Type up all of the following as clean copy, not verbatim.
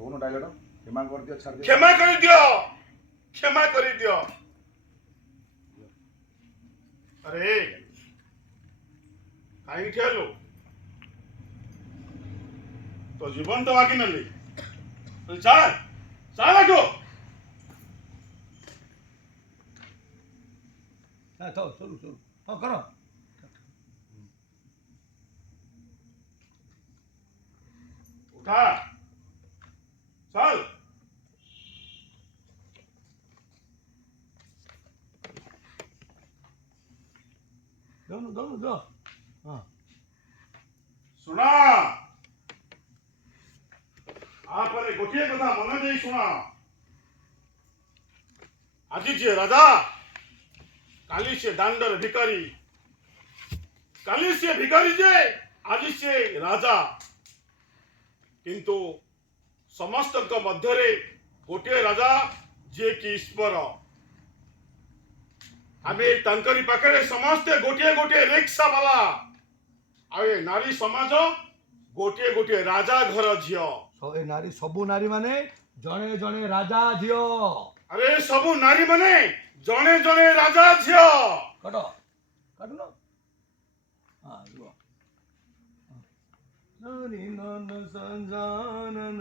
दोनों डायलॉग क्षमा कर दियो छाड़ दियो क्षमा कर दियो क्षमा कर दियो अरे कहीं ठेलो तो जीवन तो बाकी नली तो चाल चाल आगो हाँ तो चलो चलो हाँ करो उठा चल दोनों दोनों दो हाँ सुना आपने गोटे कथा मन दे शुणा आज जे राजा काली से दांडर भिकारी काली से भिकारी जे आज से राजा किंतु समस्त मध्य गोटे राजा जे कि ईश्वर आमे तांकरी पाखरे समस्ते गोटे गोटे रिक्शा वाला आए नारी समाज गोटे गोटे राजा घर झियो ए नारी सबू नारी माने जणे जणे राजा झियो अरे सबू नारी माने जणे जणे राजा झियो कटो कटो ना हाँ रुको नारी नान संजानन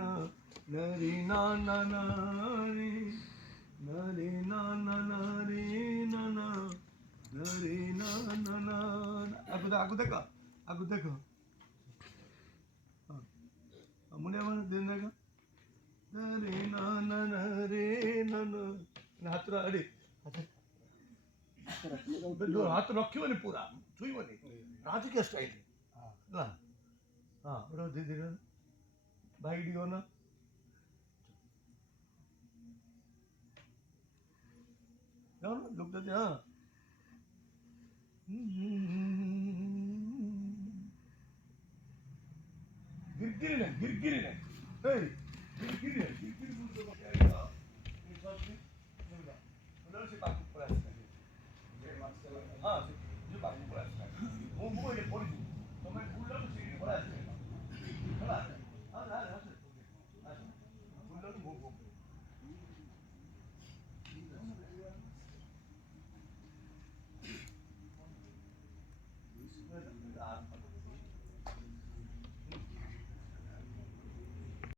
नारी नान नारी नारी नान नारी नान नारी नान नान आगु देखो मुनिया मन दिन देखो नारी नान नारी नान हाथ अरे हाथ रखिबनी पूरा छुईबनी राजकीय स्टाइल ना हाँ बड़ा धीरे धीरे भाई डियो ना जाओ ना लोग तो हाँ गिरगिरी नहीं ए गिरगिरी बोल दो क्या ये सब से उधर से बात पूरा हाँ जो बात पूरा वो ये पड़ी तो मैं भूल रहा हूँ